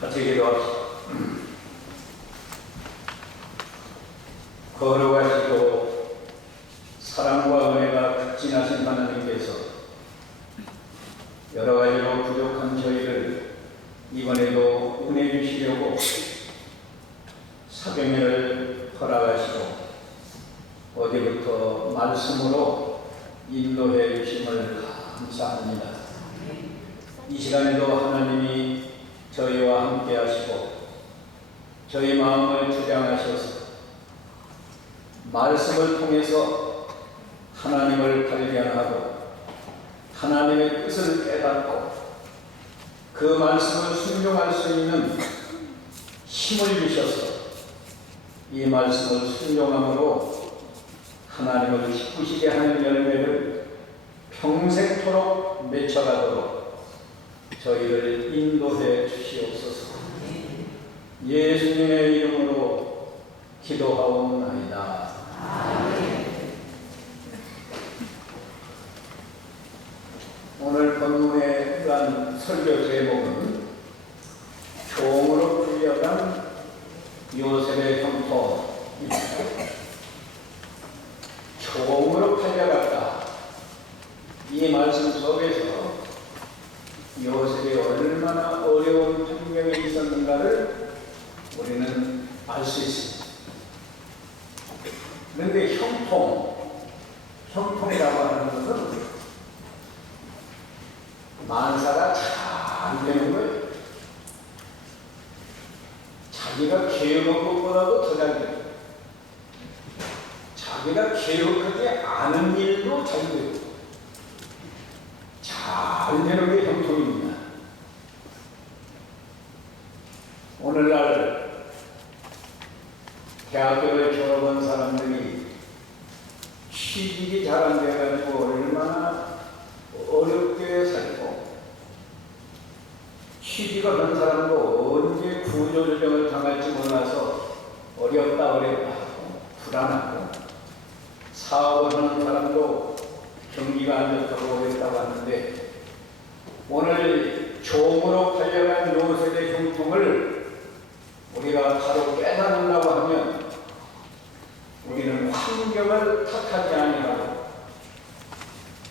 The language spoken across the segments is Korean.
같이 기도합시다. 거룩하시고 사랑과 은혜가 극진하신 하나님께서 여러 가지로 부족한 저희를 이번에도 은혜 주시려고 사경회를 허락하시고 어제부터 말씀으로 인도해 주심을 감사합니다. 이 시간에도 하나님이 저희와 함께 하시고 저희 마음을 주장하셔서 말씀을 통해서 하나님을 발견하고 하나님의 뜻을 깨닫고 그 말씀을 순종할 수 있는 힘을 주셔서 이 말씀을 순종함으로 하나님을 기쁘시게 하는 열매를 평생토록 맺혀가도록 저희를 인도해 주시옵소서. 예수님의 이름으로 기도하옵나이다. 오늘 본문에 의한 설교 제목은 종으로 풀려간 요셉의 형통입니다. 종으로 팔려갔다. 이 말씀 속에서 요셉이 얼마나 어려운 환경에 있었는가를 우리는 알 수 있습니다. 그런데 형통이라고 하는 것은 만사가 잘 되는 거예요. 자기가 계획한 것보다도 더 잘 돼요. 자기가 계획하지 않은 일도 잘 되고 잘 되는 게 형통입니다. 오늘날 대학교를 졸업한 사람들이 취직이 잘 안 돼가지고 얼마나 어렵게 살고 취직을 한 사람도 언제 구조조정을 당할지 몰라서 어렵다 하고 불안하고 사업을 하는 사람도 경기가 안 좋다고 그랬다고 하는데 오늘 종으로 팔려간 요셉의 형통을 우리가 바로 깨닫는다고 하면 우리는 환경을 탓하지 아니하고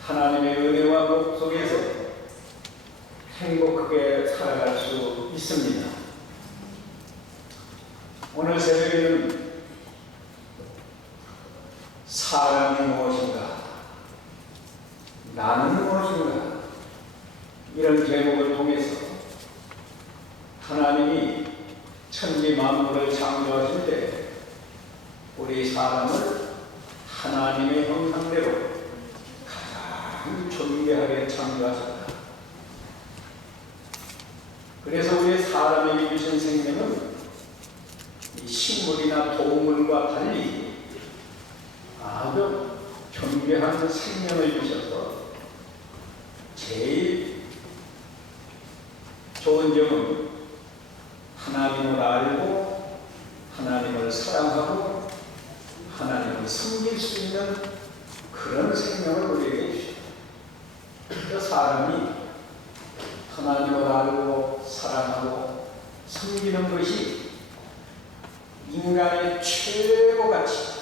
하나님의 은혜와 복 속에서 행복하게 살아갈 수 있습니다. 오늘 새벽에는 사람이 무엇인가? 나는 무엇인가? 이런 제목을 통해서 하나님이 천지 만물을 창조하실 때 우리 사람을 하나님의 형상대로 가장 존귀하게 창조하셨다. 그래서 우리 사람에게 주신 생명은 이 식물이나 동물과 달리 아주 존귀한 생명을 주셔서 제일 좋은 점은 하나님을 알고 하나님을 사랑하고 하나님을 섬길 수 있는 그런 생명을 우리에게 주십니다. 그 사람이 하나님을 알고 사랑하고 섬기는 것이 인간의 최고 가치.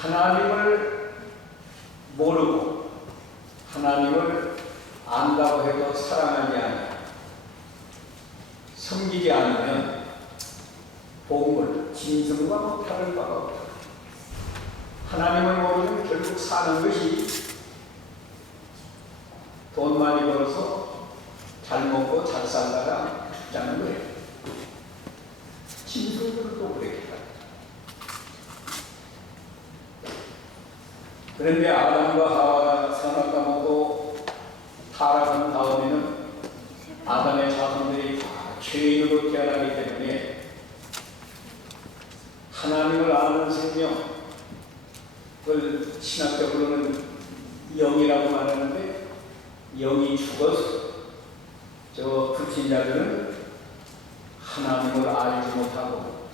하나님을 모르고 하나님을 안다고 해도 사랑하지 않아요. 섬기지 않으면 동물, 짐승과 못할 바가 없다. 하나님을 모르면 결국 사는 것이 돈 많이 벌어서 잘 먹고 잘 살다가 죽자는 거예요. 짐승들도 그랬겠다. 그런데 아담과 하와가 선악과 먹고 타락한 다음에는 아담의 자손들이 다 죄인으로 태어나기 때문에 하나님을 아는 생명, 그걸 신학적으로는 영이라고 말하는데 영이 죽어서 저 불신자들은 하나님을 알지 못하고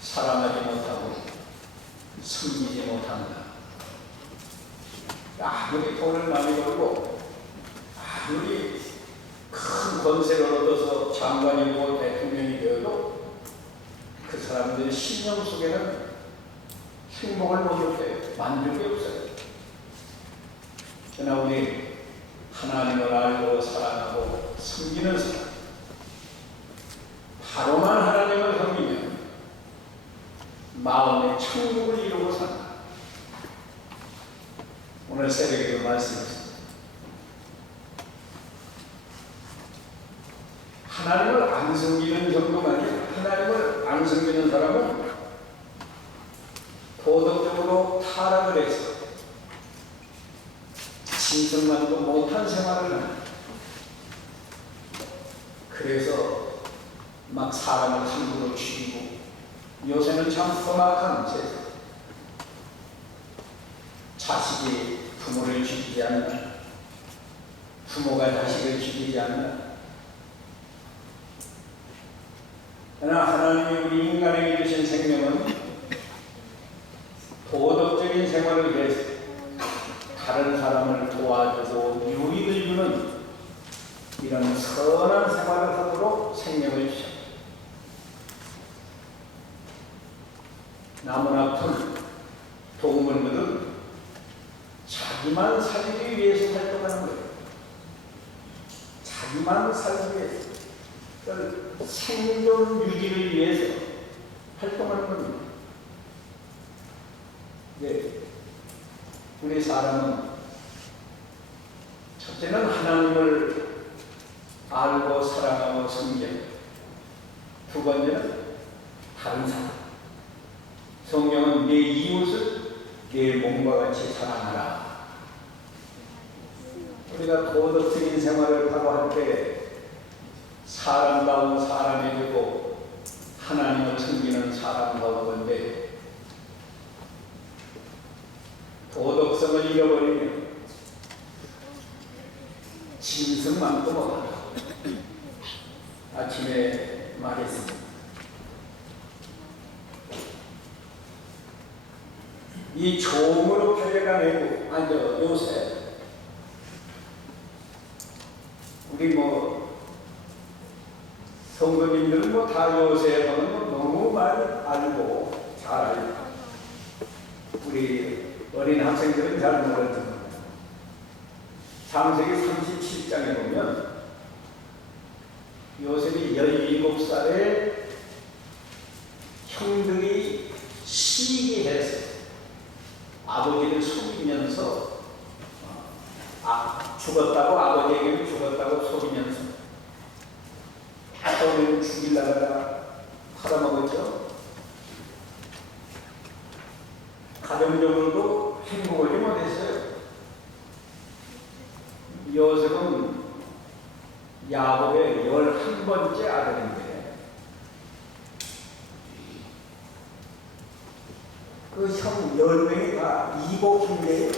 사랑하지 못하고 섬기지 못한다. 아무리 돈을 많이 벌고 아무리 큰 권세를 얻어서 장관이고 대통령이 되어도 그 사람들의 신령 속에는 행복을 못 얻게 만족이 없어요. 그러나 우리 하나님을 알고 사랑하고 섬기는 사람, 바로만 하나님을 섬기면 마음의 천국을 이루고 산다. 오늘 새벽에도 말씀했습니다. 하나님을 안 섬기는 정도가 아니라 하나님을 안 섬기는 사람은 도덕적으로 타락을 해서 진성만도 못한 생활을 합니다. 그래서 막 사람을 함부로 죽이고, 요새는 참 험악한 세상. 자식이 부모를 죽이지 않나, 부모가 자식을 죽이지 않나. 그러나 하나님이 우리 인간에게 주신 생명은 도덕적인 생활을 위해서 다른 사람을 도와주고 유익을 주는 이런 선한 생활을 하도록 생명을 주셨다. 나무나 풀, 동물들은 자기만 살기 위해서 활동하는 거예요. 자기만 살기 위해서. 생존 유지를 위해서 활동하는 겁니다. 네. 우리 사람은 첫째는 하나님을 알고 사랑하고 섬겨. 두 번째는 다른 사람. 성경은 내 이웃을 내 몸과 같이 사랑하라. 우리가 도덕적인 생활을 하고 할 때 사람다운 사람이 되고 하나님을 섬기는 사람다운 건데, 도덕성을 잃어버리면 진성만도 못한다. 아침에 말했습니다. 이 종으로 팔려가내고 요새 우리 성도님들은 다 요새 하면 너무 많이 알고 잘 알고, 우리 어린 학생들은 잘 모르지만 창세기 37장에 보면 요셉이 17살에 형들이 시기해서 아버지를 속이면서 죽었다고, 아버지에게는 죽었다고 속이면서 아버지를 죽이려다가 팔아먹었죠. 가정적으로도 행복하지 못했어요. 요셉은 야곱의 11번째 아들인데 그 형 10명이 다 이복 형제예요.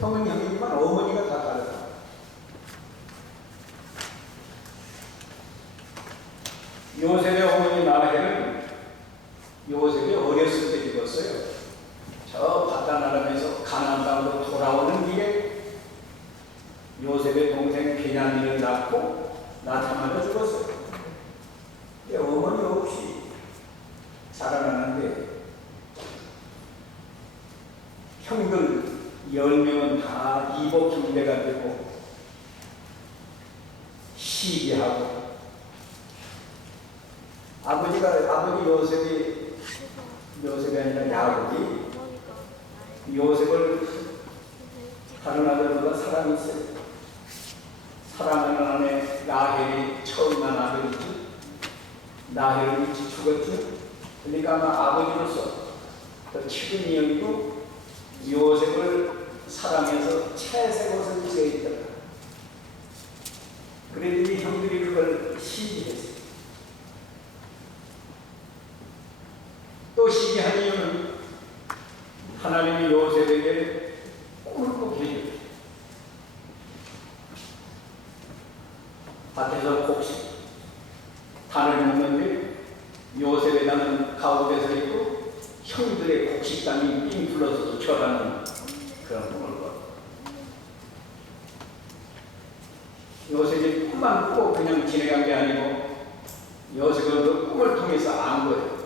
형은 형이지만 어머니가 다 다르다. 요셉의 어머니 라헬은 요셉이 어렸을 때 죽었어요. 저 바다나람에서 가나안 땅으로 돌아오는 길에 요셉의 동생 베냐민을 낳고 낳자마자 죽었어요. 어머니 없이 자라나는데 형들 10명은 다 이복 형제가 되고 시기하고, 아버지 요셉이 아니라 야곱이 요셉을 다른 아들보다 사랑했어요. 사랑하는 아내 라헬이 처음 난 아들이지. 라헬은 일찍 죽었지. 그러니까 아마 아버지로서 더 치근이 여기고 요셉을 사랑해서 채색 옷을 입혀있더라. 그랬더니 형들이 그걸 시기했어요. 또 시기한 이유는 하나님이 요셉에게 꿈을 꾸게 해줬어요. 밭에서 곡식 단을 먹는데 요셉의 단은 가운데서 있고 형들의 곡식단이 삥 둘러서서 절하는 그런 꿈을 꿔요. 요셉이 꿈만 꾸고 그냥 지내간 게 아니고 요셉은 그 꿈을 통해서 안 거예요.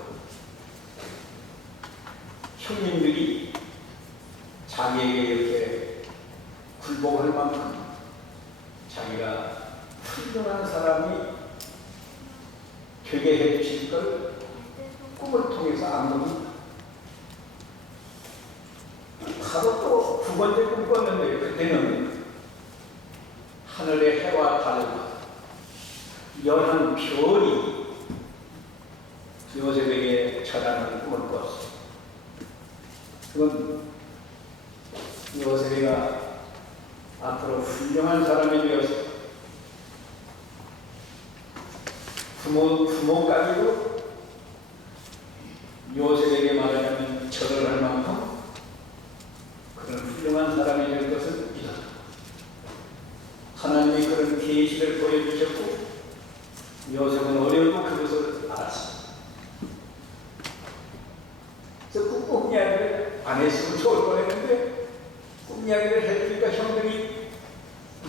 형님들이 자기에게 이렇게 굴복할 만큼 자기가 훌륭한 사람이 되게 해주실 걸 꿈을 통해서 안 겁니다. 바로 또 두 번째 꿈 꿨는데 그때는 하늘의 해와 달과 연한 별이 요셉에게 전하는 꿈을 꿨어요. 그건 요셉이가 앞으로 훌륭한 사람이 되어서 부모까지도 요셉에게 말하자면 절을 할 만큼 그런 훌륭한 사람이 될 것을 믿었다. 하나님이 그런 계시를 보여주셨고 요셉은 어려도 그것을 알았습니다. 그래서 꿈 이야기를 안 했으면 좋을 뻔했는데 꿈 이야기를 해주니까 형들이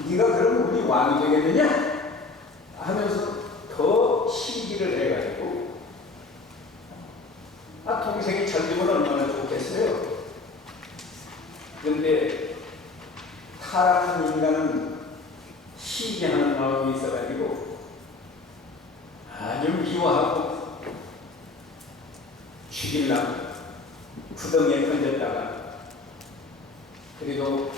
네가 그럼 우리 왕이 되겠느냐? 하면서 더 시기를 해가지고 동생이 잘 되면 얼마나 좋겠어요. 그런데 타락한 인간은 시기하는 마음이 있어가지고 아주 미워하고 죽이려고 구덩이에 던졌다가 그리고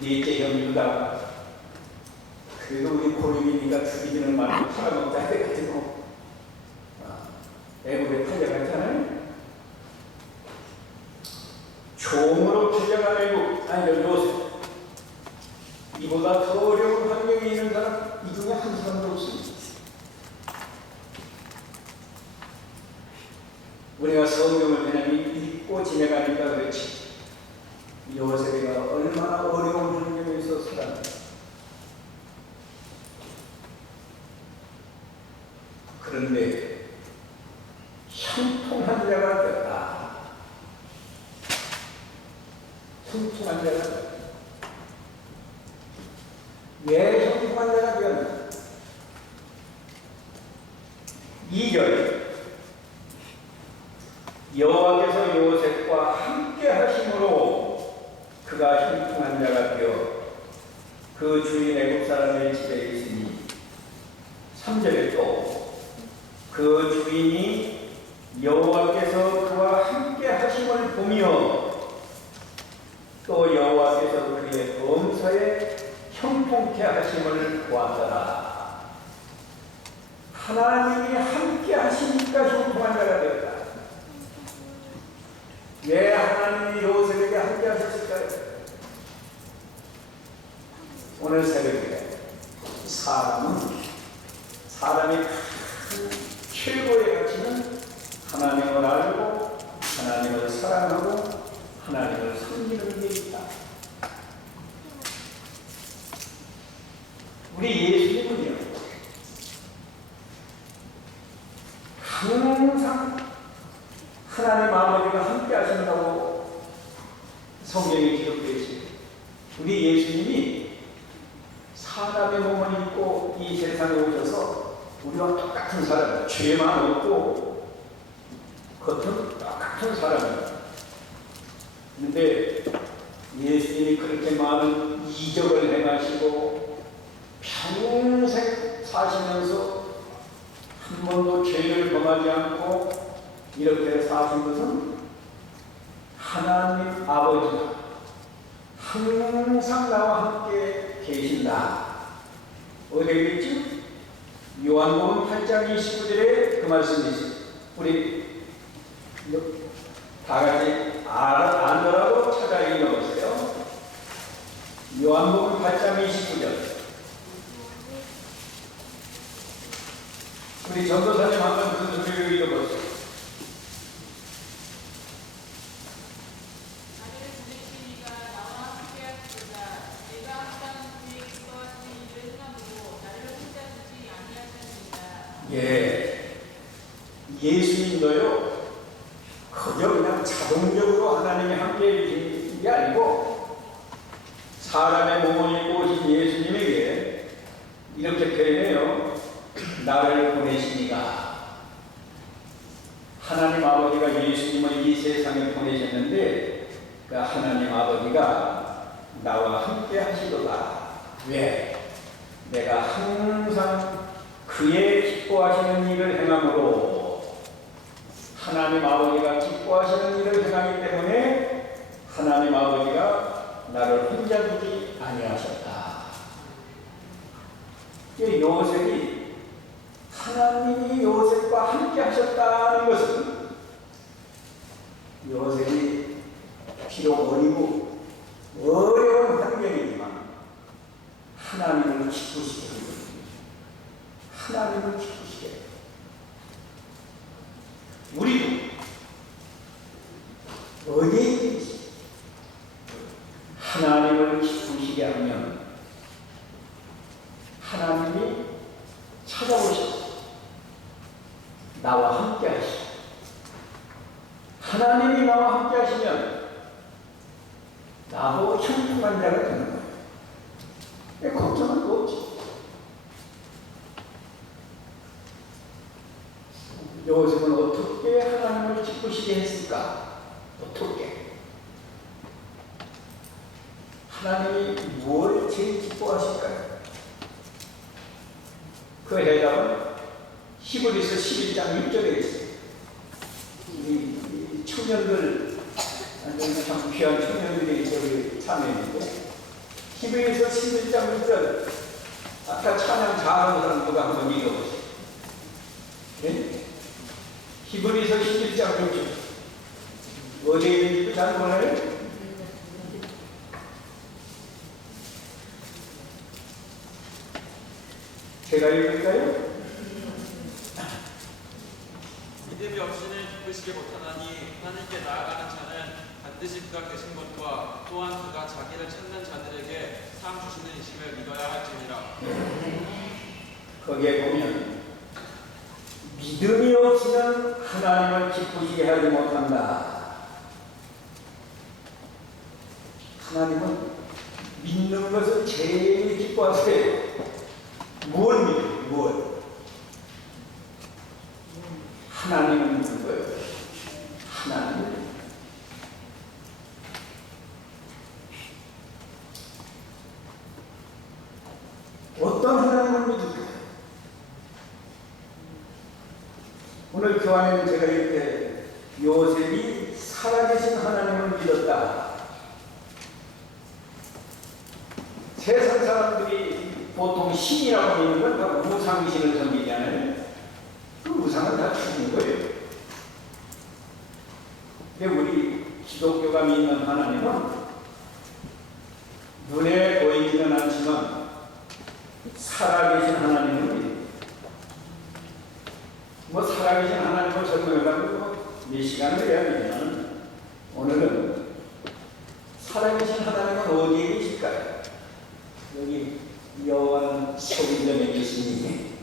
넷째 형 유다가 그래도 우리 고립이니까 죽이지는 말고 팔아먹자 해가지고 애국에 팔려갔잖아요. 종으로 팔려간 애국, 아니 요셉. 이보다 더 어려운 환경에 있는 사람 이 중에 한 사람도 없습니다. 우리가 성경을 그냥 읽고 지내가니까 그렇지 요셉이가 얼마나 어려운 환경에 있어 살았는가. 그런데 형통한 자가 되었다. 형통한 자가 되었다. 왜 형통한 자가 되었나? 2절 여호와께서 요셉과 함께 하심으로 그가 형통한 자가 되어 그 주인 애굽 사람의 집에 있으니 3절에 또 그 주인이 여호와께서 그와 함께 하심을 보며 또 여호와께서 그의 범사에 형통케 하심을 보았더라. 하나님이 함께 하시니까 형통한 자가 되었다. 왜 하나님이 요셉에게 함께 하셨을까요? 오늘 새벽에 사람이 큰 최고의 가치는 하나님을 알고 하나님을 사랑하고 하나님을 섬기는 게 있다. 우리 예수님은요 항상 하나님 아버지가 함께 하신다고 성경에 기록되어 있습니다. 우리 예수님이 사람의 몸을 입고 이 세상에 오셔서 우리와 똑같은 사람, 죄만 없고 겉은 똑같은 사람입니다. 그런데 예수님이 그렇게 많은 이적을 행하시고 평생 사시면서 한 번도 죄를 범하지 않고 이렇게 사신 것은 하나님 아버지가 항상 나와 함께 계신다. 어디에 있지? 요한복음 8장 29절에 그 말씀이 있습니다. 우리 다 같이 안더라도 찾아 읽어보세요. 요한복음 8장 29절. 우리 전도사님 한번 그 소리를 읽어보세요. 예, 예수님도요 그저 그냥 자동적으로 하나님이 함께 해주신 게 아니고 사람의 몸을 입고 오신 예수님에게 이렇게 표현해요. 나를 보내시니가. 하나님 아버지가 예수님을 이 세상에 보내셨는데 그 하나님 아버지가 나와 함께 하시도다. 왜? 내가 항상 그의 기뻐하시는 일을 행함으로 하나님 아버지가 기뻐하시는 일을 행하기 때문에 하나님 아버지가 나를 혼자 두지 아니하셨다. 요셉이 하나님이 요셉과 함께 하셨다는 것은 요셉이 비록 어리고 어려운 환경이지만 하나님을 기쁘시게 해요. 하나님을 기쁘시게 해요. 우리도 어디에 하나님을 기쁘시게 하면 하나님이 찾아오셔서 나와 함께 하시고 하나님이 나와 함께 하시면 나보고 형통한 자가 되는 거예요. 걱정은 또 없지. 요셉은 어떻게 하나님을 기쁘시게 했을까? 어떻게? 하나님이 뭘 제일 기뻐하실까요? 그 해답은 히브리서 11장 6절에 있어요. 이 청년들, 참 귀한 청년들이 저기 참여했는데 히브리서 11장 6절 아까 찬양 잘하는 사람 누가 한번 읽어보세요. 네? 히브리서 11장 6절 어디에 있는지 잘 몰라요? 제가 읽을까요? 믿음이 없이는 기쁘시게 못하나니 하나님께 나아가는 자는 반드시 그가 계신 것과 또한 그가 자기를 찾는 자들에게 상 주시는 이심을 믿어야 할지니라. 거기에 보면 믿음이 없이는 하나님을 기쁘시게 하지 못한다. 하나님은 믿는 것을 제일 기뻐하세요. 뭘 믿어요? 뭘? 하나님을 믿는 거예요. 하나님을. 어떤 하나님을 믿을까요? 오늘 교환에는 제가 이렇게 요셉이 살아계신 하나님을 믿었다. 세상 사람들이 보통 신이라고 믿는 건 다 우상신을 섬기잖아요. 그 우상은 다 죽는 거예요. 근데 우리 기독교가 믿는 하나님은 눈에 보이지는 않지만 살아계신 하나님을 믿어요. 뭐 살아계신 하나님을 설명하려고 몇 시간을 해야 되지만 오늘은 살아계신 하나님은 어디에 계실까요? 여기 여호와는 소인전에 계시니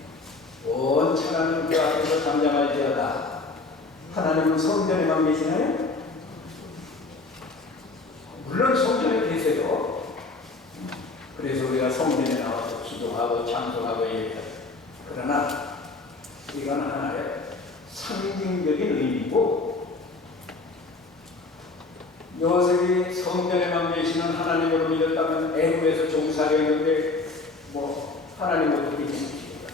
온 천하는 그 앞에서 잠잠할지어다. 하나님은 성전에만 계시나요? 물론 성전에 계세요. 그래서 우리가 성전에 나와서 기도하고 찬송하고 얘기해요. 그러나 이건 하나의 상징적인 의미고 요셉이 성전에만 계시는 하나님으로 믿었다면 애굽에서 종살이 했는데 뭐 하나님 어떻게 믿으십니까?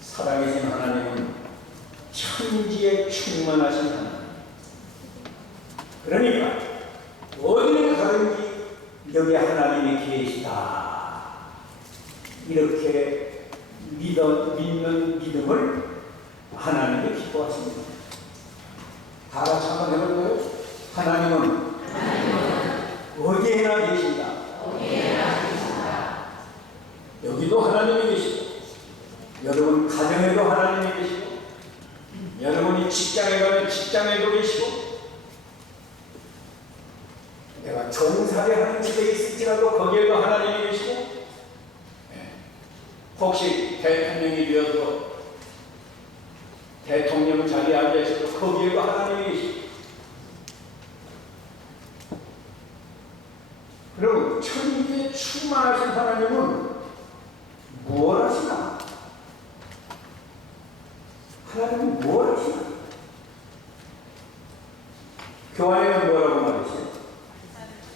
살아계신 하나님은 천지에 충만하신 하나님. 그러니까 어디를 가든지 여기 하나님이 계시다. 이렇게 믿는 믿음을 하나님이 기뻐하십니다. 다 같이 한번 해볼까요? 하나님은 어디에나 계신다. 여기도 하나님이 계시고 여러분 가정에도 하나님이 계시고 여러분이 직장에 가면 직장에도 계시고 내가 종살이하는 집에 있을지라도 거기에도 하나님이 계시고 혹시 대통령이 되어서 대통령 자리에 앉아있어도 거기에도 하나님이 계시고 그럼 천국에 충만하신 하나님은 무엇 하시나? 하나님은 무엇 하시나? 교환에는 뭐라고 말했어요?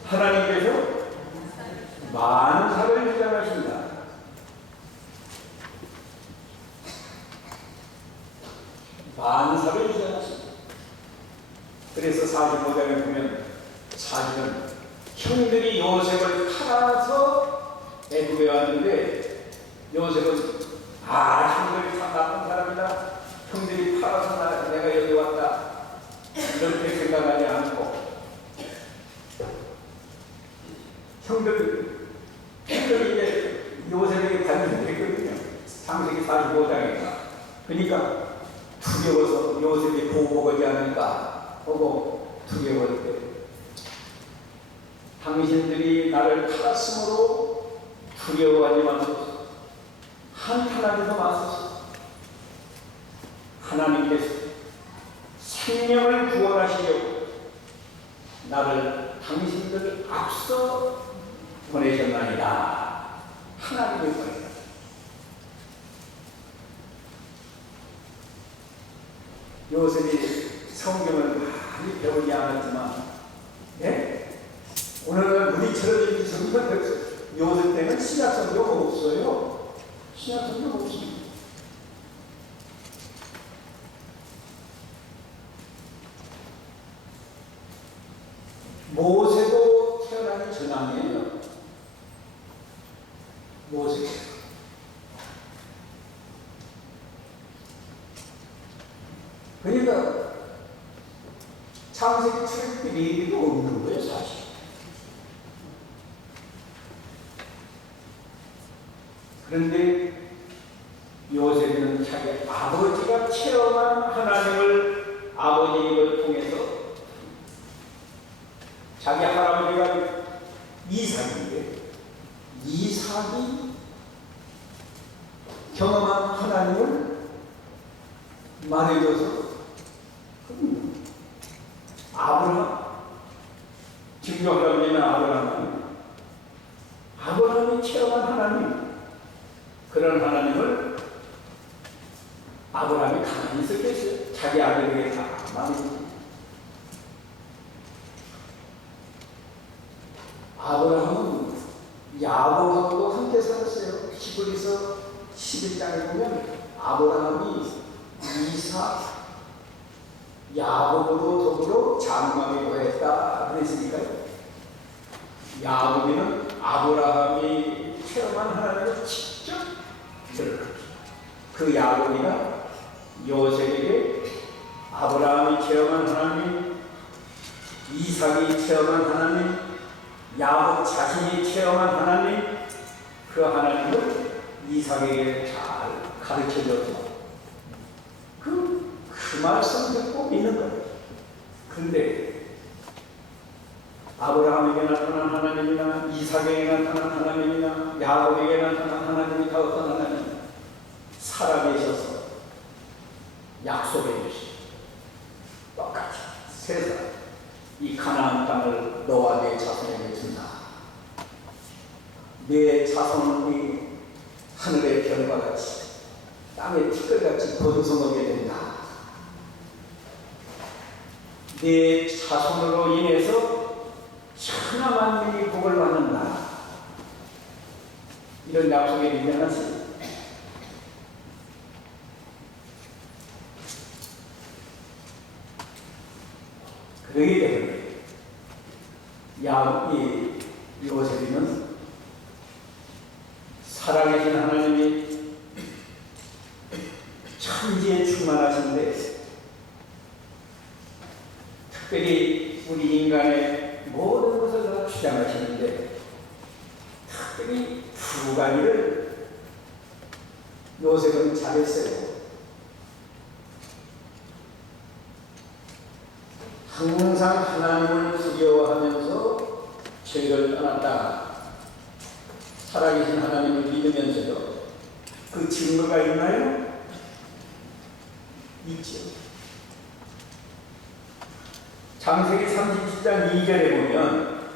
하나님께서 만사를 주장하신다. 만사를 주장하신다. 그래서 45장에 보면 사실은 형들이 요셉을 팔아서 애굽에 왔는데 요셉은 형들이 참 나쁜 사람이다. 형들이 팔아서 내가 여기 왔다. 이렇게 생각하지 않고 형들이 이제 요셉에게 반응했거든요. 창세기 45장인가. 그러니까 두려워서 요셉이 보복하지 않을까 보고 두려울 때 당신들이 나를 팔았으므로 두려워하지 마소서. 한탄하지도 마소서. 하나님께서 생명을 구원하시려고 나를 당신들 앞서 보내셨나이다. 하나님의 거예요. 요셉이 성경을 많이 배우지 않았지만, 예? 오늘은 우리처럼 이렇게 성경 배웠어요. 요셉 때는 신약 성경 없어요. 신약 성경 없습니다. 모세도 태어나기 전 아니에요. 모세. 그러니까 창세기 출애굽기 레위기도 없는 거예요, 사실. 그런데 요셉은 자기 아버지가 체험한 하나님을 아버님을 통해서 자기 할아버지가 이삭인데 이삭이 경험한 하나님을 말해줘서 아브라함 증거 할아버지는 아브라함이 체험한 하나님, 그런 하나님을 아브라함이 가만히 있었겠어요. 자기 아들에게 다 말해주고. 아브라함은 야곱하고도 함께 살았어요. 히브리서 11장에 보면 아브라함이 이삭, 야곱으로 더불어 장막에 거했다 그랬으니까요. 야곱이는 아브라함이 체험한 하나님을 직접 들었다. 그 야곱이가 요셉에게 아브라함이 체험한 하나님, 이삭이 체험한 하나님, 야곱 자신이 체험한 하나님, 그 하나님을 이삭에게 잘 가르쳐줘서 그 말씀 듣고 믿는 거예요. 그런데 아브라함에게 나타난 하나님이나 이삭에게 나타난 하나님이나 야곱에게 나타난 하나님이 다 어떤 하나님? 살아계셔서 약속해 주시고 똑같이 세 사람 이 가나안 땅을 너와 내 자손에게 준다. 내 자손이 하늘의 별과 같이 땅의 티끌같이 번성하게 된다. 내 자손으로 인해서 천하 만민이 복을 받는다. 이런 약속에 믿어놨어요. 그러기 때문에 요셉이는 살아계신 하나님이 천지에 충만하신데 특별히 우리 인간의 모든 것을 다 주장하시는데 특별히 두 가지를 요셉은 잘했어요. 항상 하나님을 두려워하면서 죄를 떠났다. 살아계신 하나님을 믿으면서도 그 증거가 있나요? 있죠. 창세기 37장 2절에 보면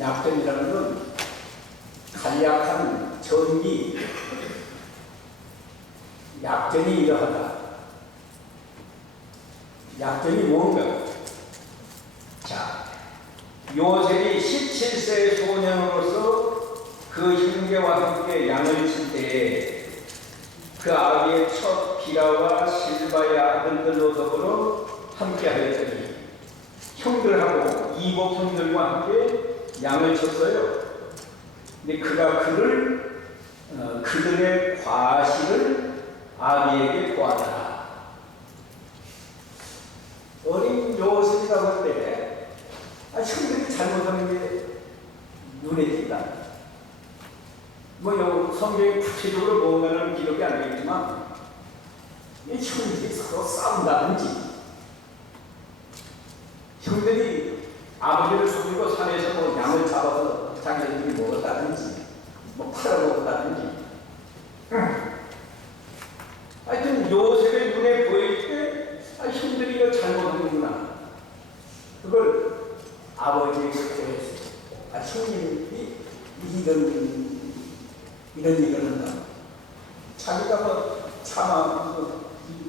약점이라는 건 간략한 전기, 약점이 이러하다. 약점이 뭔가? 자, 요셉이 17세 소년으로서 그 형제와 함께 양을 칠 때에 그 아비의 첫 비라와 실바의 아들들로 더불어 함께 하였더니 형들하고 이복 형들과 함께 양을 쳤어요. 근데 그가 그들의 과실을 아비에게 보았더라. 어린 요셉이라고 할 때, 형들이 잘못하는 게 눈에 띈다. 성경에 구체적으로 뭔가는 기록이 안 되겠지만, 이 형들이 서로 싸운다든지, 형들이 아버지를 속이고 산에서 양을 잡아서 자기들이 먹었다든지, 팔아먹었다든지. 하여튼 요셉의 눈에 보일 때, 형들이 이거 잘못하는구나. 그걸 아버지에게 그랬어요. 형님이 이런 일을 한다. 자기가 차마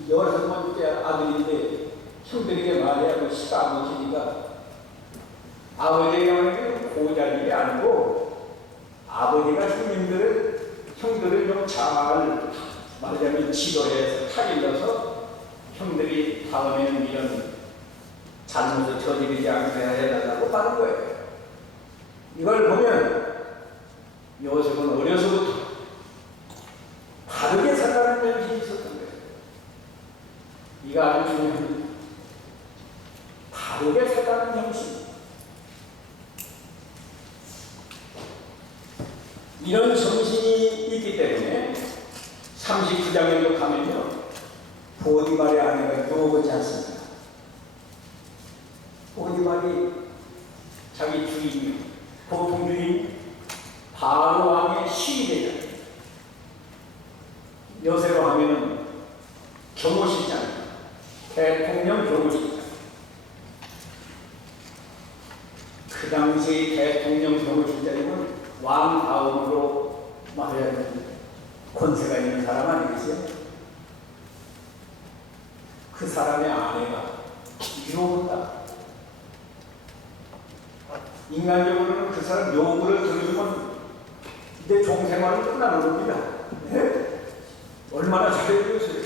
11번째 아들인데 형들에게 말해야 시가 안 먹히니까 아버지에게 말하는 고자질이 아니고 아버지가 형들을 좀 잘 말하자면 지도해서 타일러서 형들이 다음에는 이런 잘못을 저지르지 않게 해달라고 하는 거예요. 이걸 보면 요셉은 어려서부터 바르게 살아가는 정신이 있었던 거예요. 이거 아주 중요합니다. 바르게 살아가는 정신. 이런 정신이 있기 때문에 39장에도 가면요, 보디발의 아내가 요구지 않습니다. 보디발이 자기 주인, 보통 주인 바로 왕의 시위대장, 요새로 하면은 경호실장, 대통령 경호실장. 그 당시 대통령 경호실장이면 왕 다음으로 말하자면 권세가 있는 사람 아니겠어요? 그 사람의 아내가 요구다. 인간적으로는 그 사람 요구를 들으면 이제 종생활은 끝나는 겁니다. 네? 얼마나 잘해주겠어요.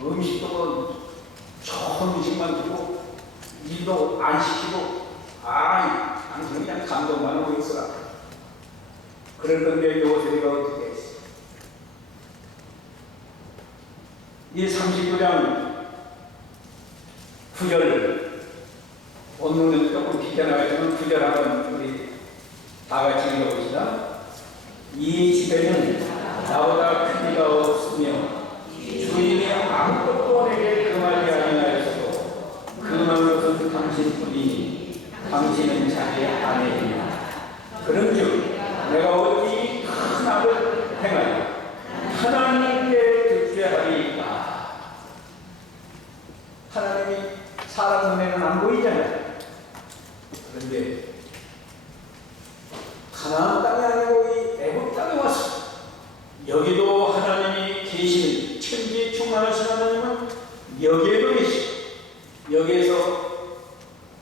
음식도 좋은 음식만 주고 일도 안 시키고 당신 그냥 감동만 하고 있어라. 그럴 건데 요셉이가 어떻게 했어? 이 39장 9절 오늘은 조금 비켜나가지만 9절 한번 우리 다 같이 읽어봅시다. 이 집에는 나보다 큰 이가 없으며 주인이 아무것도 내게 금하지 아니하였어도 금한 것은 당신뿐이니 당신은 자기의 아내이니라. 그런즉 내가 어찌 큰 악을 행하여 하나님께 득죄하리이까. 하나님이 사람 눈에는 안 보이잖아요. 그런데 가나안 땅이 아니고 이 애굽 땅에 왔어. 여기도 하나님이 계시는 천지에 충만하신 하나님은 여기에도 계시고 여기에서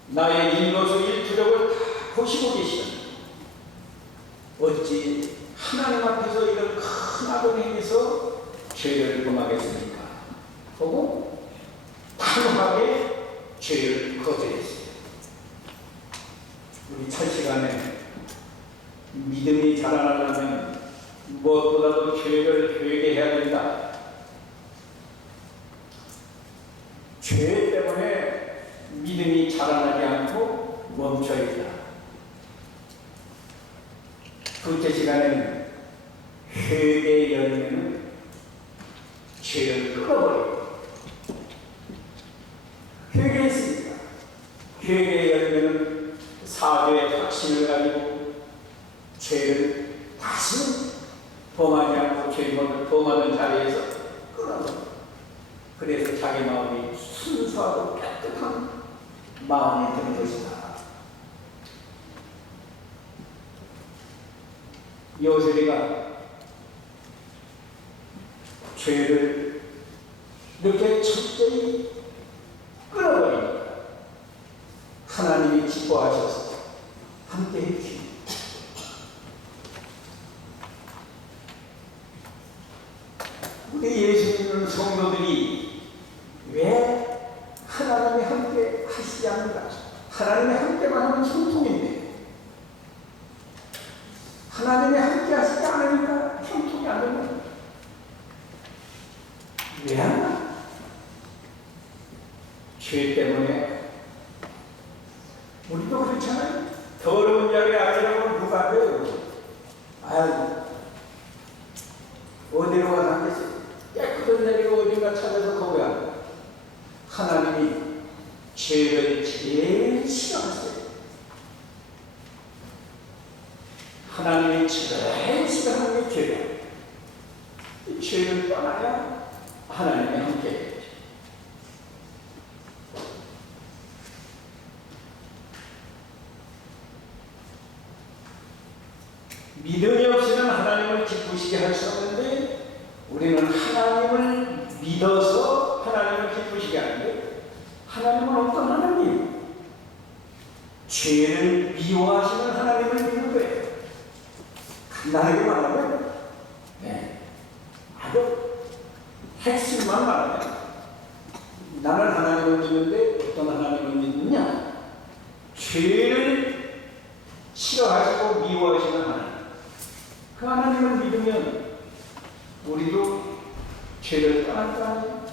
나의 일거수 일투력을 다 보시고 계시다. 어찌 하나님 앞에서 이런 큰 악을 행해서 죄를 범하겠습니까? 보고 단호하게 죄를 거절했어요. 우리 첫 시간에 믿음이 자라나려면 무엇보다도 죄를 회개해야 된다. 죄 때문에 믿음이 자라나지 않고 멈춰야 된다. 둘째 시간에는 회개의 열매는 죄를 끊어버리고 회개했습니다. 회개의 열매는 사죄의 확신을 가지고 죄를 다시는 범하지 않고 죄를 범하는 자리에서 끊어버립니다. 그래서 자기 마음이 순수하고 깨끗한 마음이 되는 것이다. 요셉이가 죄를 이렇게 철저히 끊어버리니까 하나님이 기뻐하셔서 함께 해주십니다. 우리 예수 믿는 성도들이 왜 하나님이 함께 하시지 않는가? 하나님이 함께만 하면 형통인데 하나님이 함께 하시지 않으니까 형통이 안 되는 거예요. 왜 하나? 죄 때문에. 우리도 그렇잖아요. 더러운 자리에 앉으라고 누가 돼요? 아유, 어디로 가서 앉겠어요? 깨끗한 자리가 어딘가 찾아서 거기 앉아. 하나님이 죄를 제일 싫어하세요. 하나님이 제일 싫어하는 게 죄다. 이 죄를 떠나야 하나님이 함께 해요. 믿음이 없이는 하나님을 기쁘시게 할 수 없는데 우리는 하나님을 믿어서 하나님을 기쁘시게 하는데 하나님은 어떤 하나님? 죄를 미워하시는 하나님을 믿는 거예요. 간단하게 말하면 아주 핵심만 말하면 나는 하나님을 믿는데 어떤 하나님을 믿느냐? 죄를 싫어하시고 미워하시는 하나님. 그 하나님을 믿으면 우리도 죄를 떠날 거 아니에요?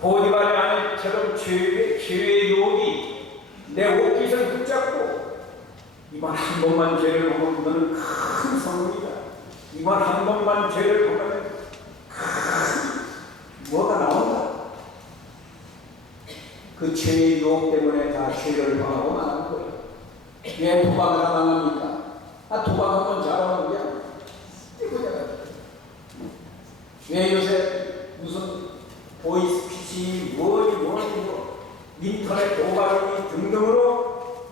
보디발의 아내처럼 죄의 유혹이 내 옷깃을 붙잡고 이번 한 번만 죄를 보면 너는 큰 성공이다. 이번 한 번만 죄를 보면 큰 뭐가 나온다. 그 죄의 유혹 때문에 다 죄를 범하고 망하는 거예요. 왜 도박을 망합니까? 도박 한번 잘하면 그냥 뛰고자. 왜 요새 무슨 보이스피치 인터넷 도박이 등등으로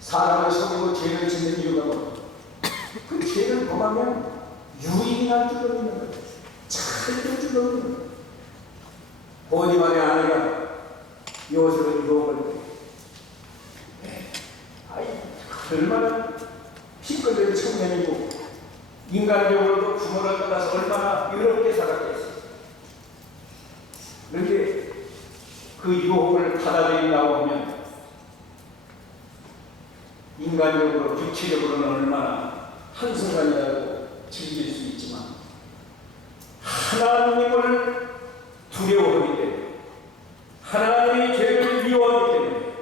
사람을 속이고 죄를 짓는 이유가 뭐예요? 그 죄를 범하면 유익이 날 줄로 믿는 거예요. 잘 될 줄로 믿는 거예요. 보디발의 아내가 요셉을 유혹을 얼마나 피끌린 청년이고 인간적으로도 부모를 떠나서 얼마나 유럽게 살았겠어요. 그런데 그 유혹을 받아들인다고 하면 인간적으로 육체적으로는 얼마나 한순간이라도 즐길 수 있지만 하나님을 두려워하기 때문에 하나님의 죄를 미워하기 때문에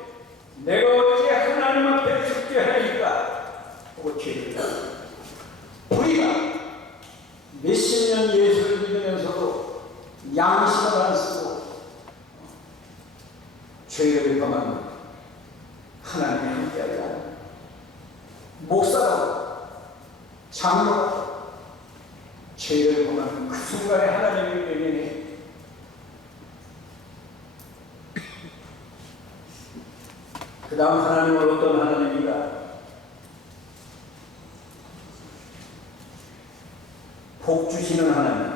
내가 어찌 하나님 앞에 죽게 하니까 그 죄를 우리가 몇십 년 예수를 믿으면서도 양심을 안 쓰고 죄를 범하면 하나님이 함께하지 않아요. 목사라고 장로라고 죄를 범하는 그 순간에 하나님이 외면해. 그 다음 하나님은 어떤 하나님인가? 복 주시는 하나님.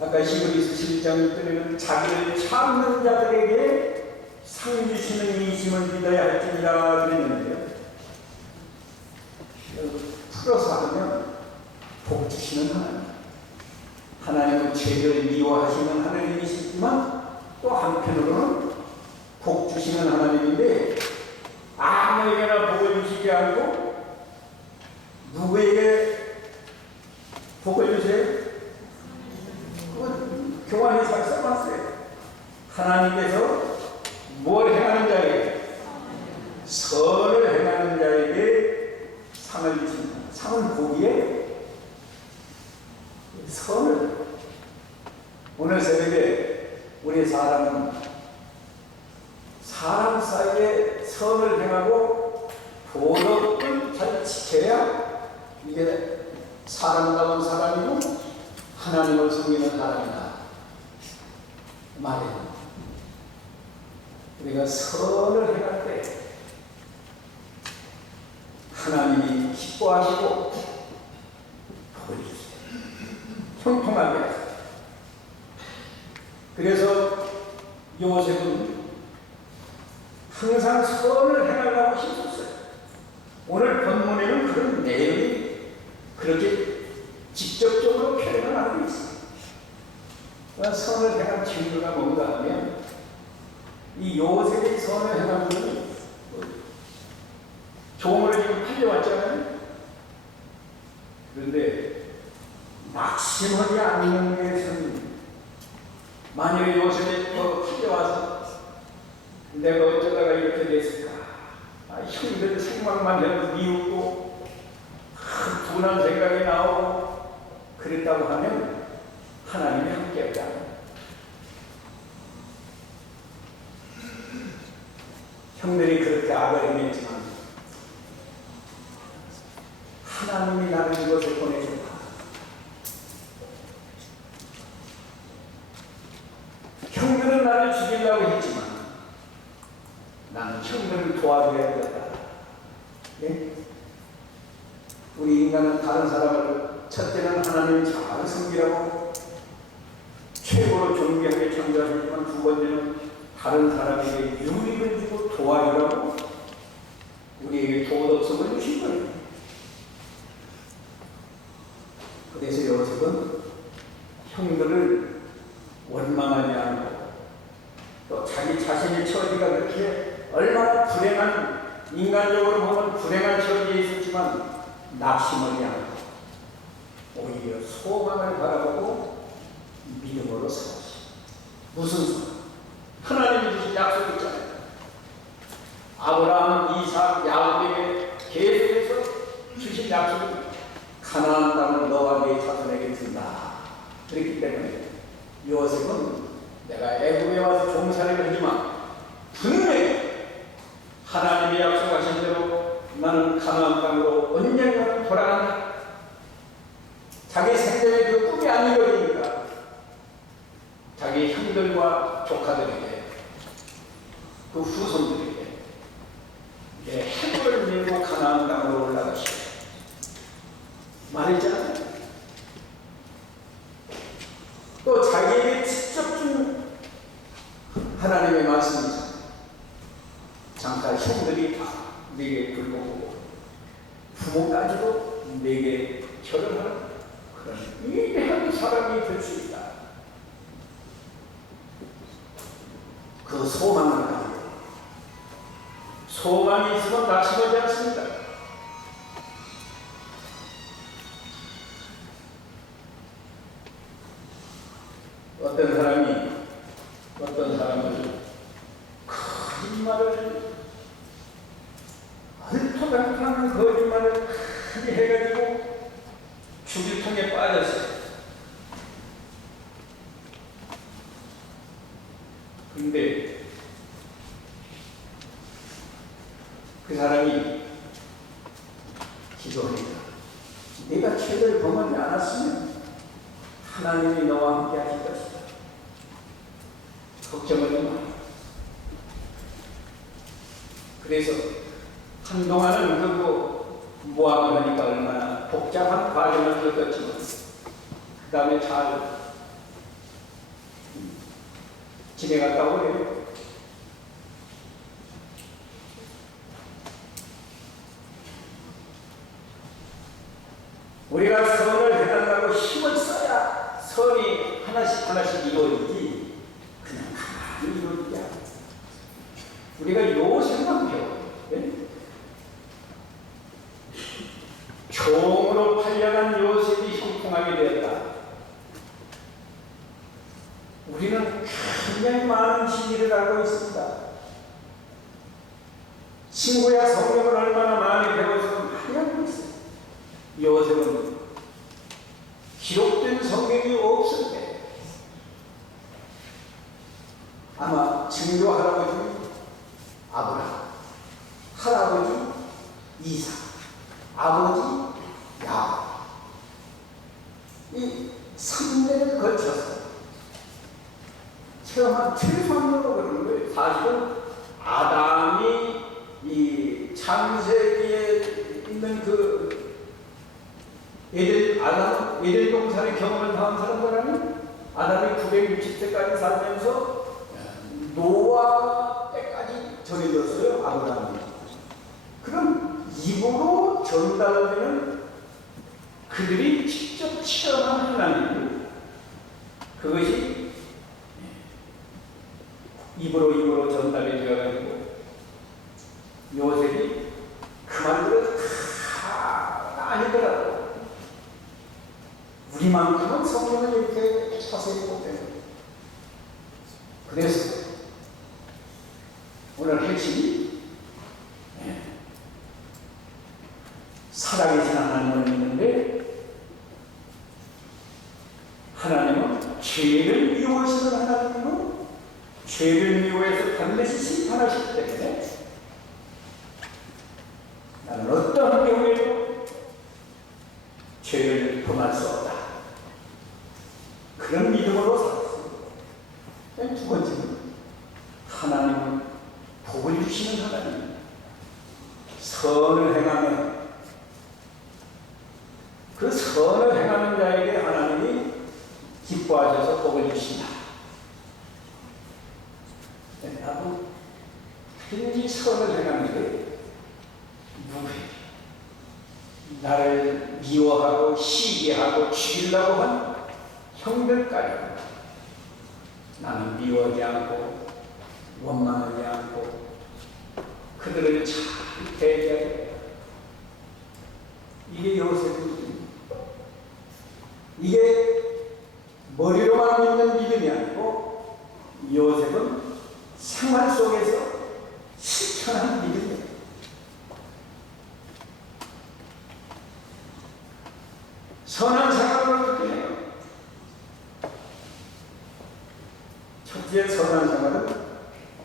아까 히브리서 11장에 뜨면 자기를 찾는 자들에게 상 주시는 이심을 믿어야 할지니라 그랬는데요. 풀어서 하면 복 주시는 하나님. 하나님은 죄를 미워하시는 하나님이시지만 또 한편으로는 복 주시는 하나님인데 아무에게나 복을 주시지 않고 누구에게 복을 주세요? 그건 교환해서 써봤어요. 하나님께서 뭘 행하는 자에게? 선을 행하는 자에게 상을 주신다. 상은 복이에요. 선을. 오늘 새벽에 우리 사람은 사람 사이에 선을 행하고 도덕을 잘 지켜야 이게 사람다운 사람이고 하나님을 섬기는 사람이다 말이에요. 우리가 선을 행할 때 하나님이 기뻐하시고 버리시되 형통하게 하시되. 그래서 요셉은 항상 선을 행하려고 힘썼어요. 오늘 본문에는 그런 내용이 그렇게 직접적으로 표현을 하고 있습니다. 선을 행한 증거가 뭔가 하면 이 요셉의 선을 행한 분이 종으로 지금 팔려왔잖아요. 그런데 낙심하지 않는 것은 만약에 요셉이 팔려와서 내가 어쩌다가 이렇게 됐을까? 형들 생각만 해도 미웃고 분한 생각이 나오고 그랬다고 하면 하나님이 함께하지 않아요. 형들이 그렇게 악을 행했지만 하나님이 나를 이곳에 보내줬다. 형들은 나를 죽이려고 했지만 나는 형들을 도와줘야 되겠다. 네? 우리 인간은 다른 사람을 첫째는 하나님 잘 섬기라고 최고로 존귀하게 창조하셨지만 두 번째는 다른 사람에게 유익을 주고 도와주라고 우리에게 도덕성을 주신 거예요. 그래서 요셉은 형들을 원망하지 않고 또 자기 자신의 처지가 그렇게 얼마나 불행한, 인간적으로 보면 불행한 처지에 있었지만 낙심하지 않고 오히려 소망을 바라보고 믿음으로 살았어요. 무슨 소망? 하나님이 주신 약속 있잖아요. 아브라함, 이삭, 야곱에게 계속해서 주신 약속이 가나안 땅을 너와 네 자손에게 준다. 그렇기 때문에 요셉은 내가 애굽에 와서 종살이를 하지만 분명히 하나님이 약속하신 대로 나는 가나안 땅으로 언젠가는 돌아간다. 자기 생전에 그 꿈이 안 이루어지니까 자기 형들과 조카들에게 그 후손들에게 해골을 밀고 가나안 땅으로 올라가시오 말했잖아요. 또 자기에게 직접 준 하나님의 말씀이죠. 잠깐 형들이 다 내게 굴복하고 부모까지도 내게 결혼하는 그런 위대한 사람이 될 수 있다. 그 소망을 가지고 소망이 있으면 낙심하지 않습니다. 어떤 사람은 거짓말을 얼토당토하는 거짓말을 크게 해가지고 주기통에 빠졌어요. 근데 그 사람이 기도합니다. 네가 죄를 범하지 않았으면 하나님이 너와 함께 하실 것이다. 걱정하지 마. 그래서 한동안은 그거 모함을 하니까 얼마나 복잡한 과정을 겪었지만 그 다음에 잘 지내갔다고 해요. 우리가 선을 해달라고 힘을 써야 선이 하나씩 이루어지지 그냥 가만히 이루어지지 않아요. 우리가 요셉만 배워요. 네? 종으로 팔려간 요셉이 형통하게 되었다. 우리는 굉장히 많은 진리를 알고 있습니다. 친구야 성경을 얼마나 많이 배워서 많이 알고 있어요. 요셉은 기록된 성경이 없을 때 아마 증조 할아버지 아브라함, 할아버지 이삭, 아버지 야곱 이 3대를 거쳐서 체험한 최소한으로 그러는 거예요. 사실은 아담이 이 창세기에 있는 아담의 경험을 당한 사람들은 아담이 960세까지 살면서 노아 때까지 전해졌어요, 아브라함이. 그럼 입으로 전달되는 그들이 직접 체험한 하나님, 그것이 입으로 전달이 되어가지고 요셉이 그 말들은 다 아니더라도 우리만큼은 성경을 이렇게 자세히 보대요. 그래서 오늘 핵심이 살아계신 하나님을 믿는데, 하나님은 죄를 미워하시는 하나님은 죄를 미워해서 반드시 심판하시기 때문에 나는 어떠한 경우에도 죄를 범할 수 없다, 그런 믿음으로 살았습니다. 두 번째는 하나님은 복을 주시는 하나님, 선을 행하면 그 선을 행하는 자에게 하나님이 기뻐하셔서 복을 주신다. 나도 왠지 선을 행하는데 나를 미워하고 시기하고 죽이려고 한 형들까지 나는 미워하지 않고 원망하지 않고 그들을 잘 대해야, 이게 요셉입니다. 이게 머리로만 믿는 믿음이 아니고 요셉은 생활 속에서 실천한 믿음이에요. 선한 생활을 어떻게 해요? 첫째, 선한 생활은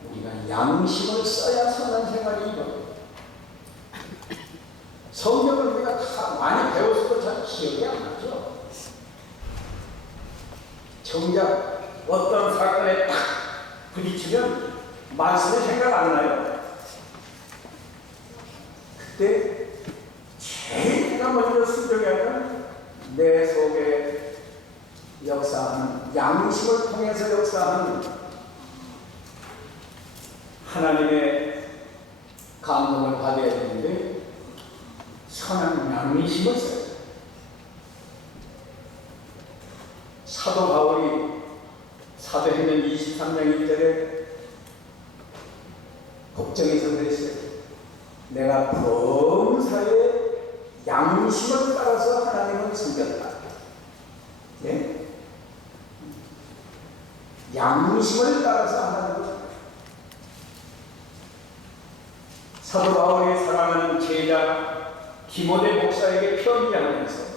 우리가 양심을 써야 선한 생활이거든요. 성경을 우리가 다 많이 배웠어도 잘 기억이 안 나죠. 정작 어떤 사건에 딱 부딪히면 말씀이 생각 안 나요. 그때 제일 내가 먼저 수정해야 내 속에 역사하는, 양심을 통해서 역사하는 하나님의 감동을 받아야 되는데 선한 양심을 써요. 사도 바울이 사도행전 23장 1절에 복정에서 그랬어요. 내가 범사에 양심을 따라서 하나님을 섬겼다. 네? 양심을 따라서 하나님을 섬겼다. 사도 바울이 사랑하는 제자 디모데 목사에게 편지하면서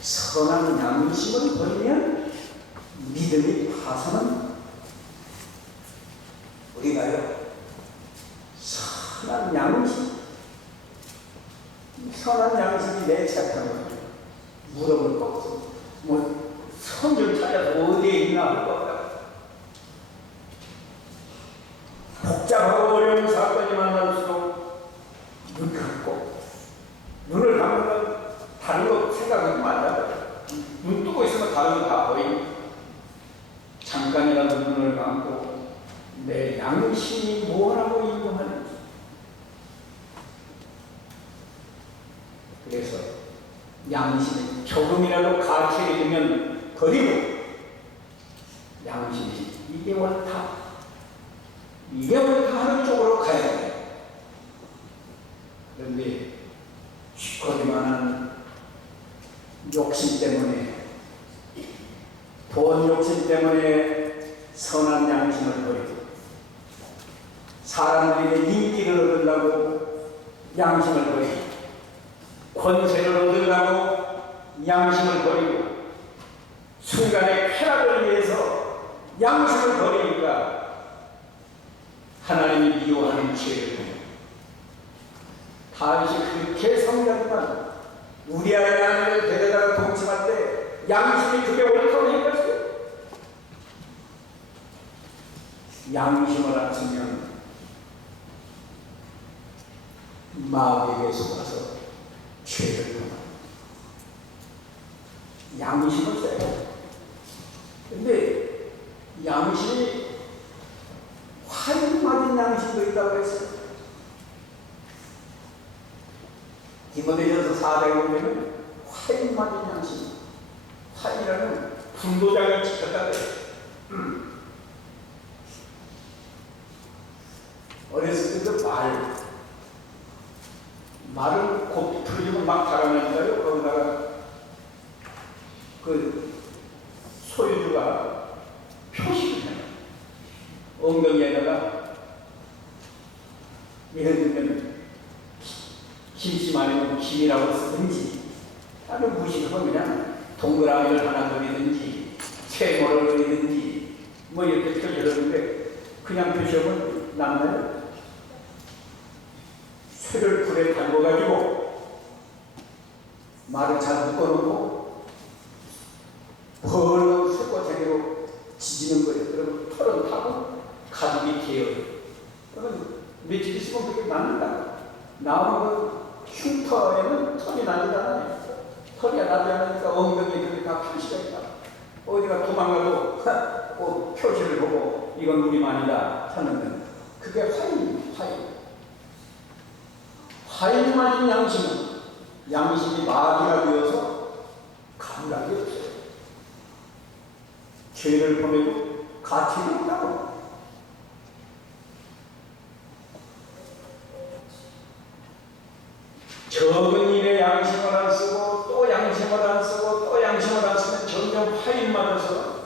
선한 양심을 버리면 믿음이 파산은 우리가요, 선한 양심, 선한 양심이 내 착한 거예요. 물어볼 거 없어. 선을 찾아서 어디에 있나 할 거 없다. 복잡하고 어려운 사건이 만날수록 눈 감고, 눈을 감으면 다른 거 생각하지 말자. 눈 뜨고 있으면 다른 거 다 보이니 잠깐이라도 눈을 감고 내 양심이 뭐라고 인정하는지. 그래서 양심이 조금이라도 가치를 주면 버리고, 양심이 이게 옳다, 이게 옳다 하는 쪽으로 가야 돼요. 그런데 거짓말하는 욕심 때문에, 돈 욕심 때문에 선한 양심을 버리고, 사람들에게 인기를 얻으려고 양심을 버리고, 권세를 얻으려고 양심을 버리고, 순간의 쾌락을 위해서 양심을 버리니까 하나님이 미워하는 죄를 해요. 다윗이 그렇게 성장만 우리아의 아내를 데려다가 동침할 때 양심이 그게 옳다고 했거든요. 양심을 안 쓰면 마귀에게 속아서 죄를 범합니다. 양심을 써야 돼. 근데 양심이 화인 맞은 양심도 있다고 했어요. 디모데전서 4장에 보면 화인 맞은 양심, 화인이라는 분도장을 지켰다고 해요. 어렸을 때도 말을 곧 풀리고 막 달아내니까요. 거기다가 그 소유주가 표시를 해요. 엉덩이에다가 예를 들면 김치 아니면 김이라고 쓰든지 아니면 무식하면 그냥 동그라미를 하나 그리든지 세모를 그리든지 뭐 이렇게 표시하는데 그냥 표시하면 남나요? 쇠를 불에 담궈가지고 말을 잘 묶어놓고 벌렁 쇠꼬챙이로 지지는 거예요. 그러면 털은 타고 가죽이 개어요. 그러면 며칠 있으면 그게 낫는다. 나오는 흉터에는 털이 나지 않아요. 털이 나지 않으니까 엉덩이에 그게 다 표시가 있다. 어디가 도망가도 그 표시를 보고 이건 우리만이다 하는 그게 화인. 화인 맞은 양심은 양심이 마귀가 되어서 감각이 없어요. 죄를 범해도 가치가 없다고. 적은 일에 양심을 안 쓰고 또 양심을 안 쓰고 또 양심을 안 쓰면 점점 화인 맞아서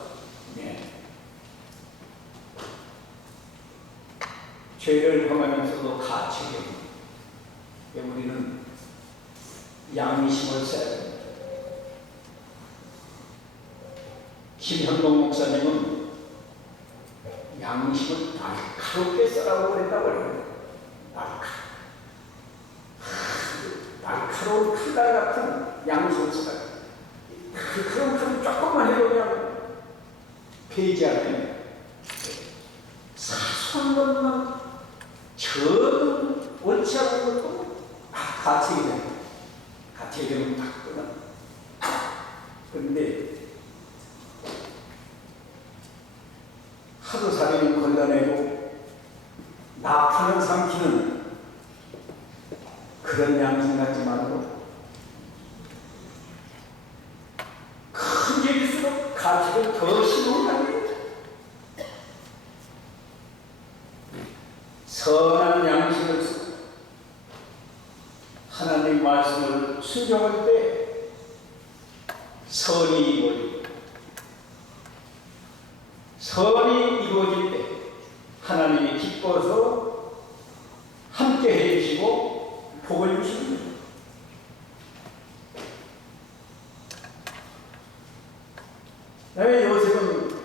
죄를 범하면서도 가치가 없는. 우리는 양심을 써야 됩니다. 김현동 목사님은 양심을 날카롭게 써라고 그랬다고 그래요. 날카로운 칼날 같은 양심을 써라. 그런 조금만 해도 그냥 폐지하면 사소한 것만 전 옳지 않은 것도 가치가 되는 가치가 되면 딱 끊어. 그런데 하루살이는 걸러내고 나파는 삼키는 그런 양심 같지 말고 큰 일일수록 가치를 더 심어가는 거예요. 선한 양심을 쓰고 하나님 말씀을 순종할 때 선이 이루어질 때 하나님이 기뻐서 함께 해주시고 복을 주십니다. 요셉은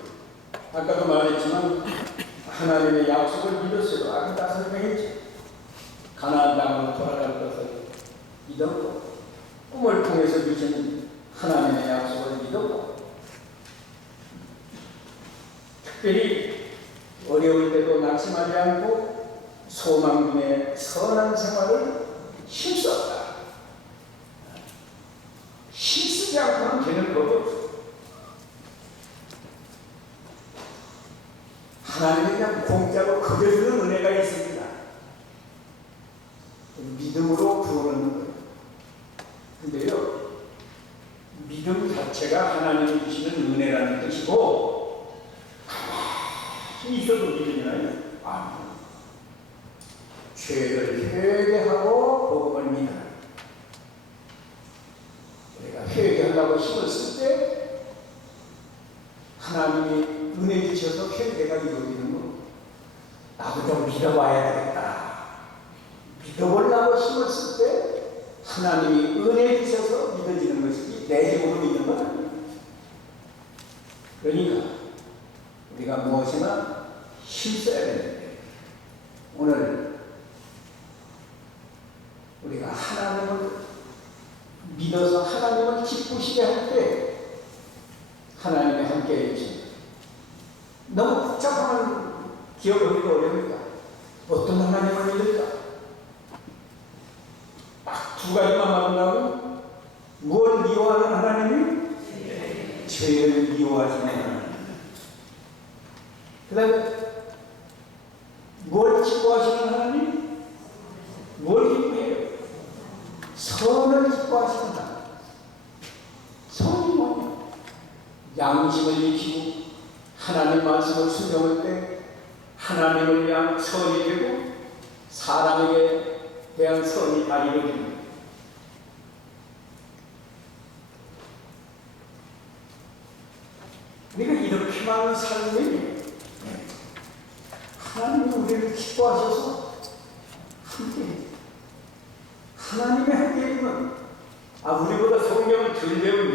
아까도 말했지만 하나님의 약속을 믿었어요. 아까 다 설명했죠. 가나안 땅으로 돌아갈 것을 믿었고 꿈을 통해서 주신 하나님의 약속을 믿었고 특별히 어려울 때도 낙심하지 않고 소망중에 선한 생활을 힘썼다. 힘쓰지 않고는 되는 법이 없어요. 하나님이 그냥 공짜로 거저주는 은혜가 있습니다. 믿음으로 부르는 거예요. 근데요, 믿음 자체가 하나님이 주시는 은혜라는 뜻이고, 가만히 있어도 믿음이나요? 아니요. 죄를 회개하고 복음을 믿어라. 우리가 회개하려고 힘을 쓸 때, 하나님이 은혜 주셔서 회개가 이루어지는 거. 나도 좀 믿어봐야 되겠다. 믿어보려고 힘을 쓸 때 하나님이 은혜 주셔서 믿어지는 것이지 내 힘으로 믿는 건 아니에요. 그러니까 우리가 무엇이나 힘써야 되는데 오늘 우리가 하나님을 믿어서 하나님을 기쁘시게 할 때 하나님이 함께 해주십니다. 너무 복잡한 기억하기도 어렵니다. 어떤 하나님을 믿을까? 딱 두 가지만 말한다면 무엇을 미워하는 하나님이? 기뻐하시는 하나님. 그 다음에 뭘 기뻐하시는 하나님? 뭘 기뻐해요? 선을 기뻐하시는 하나님. 선이 뭐냐? 양심을 지키고 하나님 말씀을 순종할 때 하나님을 위한 선이 되고 사람에게 대한 선이 다 이루어집니다. 우리가 이렇게 많은 삶이 하나님이 우리를 기뻐하셔서 함께 하나님의 함께임은 우리보다 성경을 덜 배운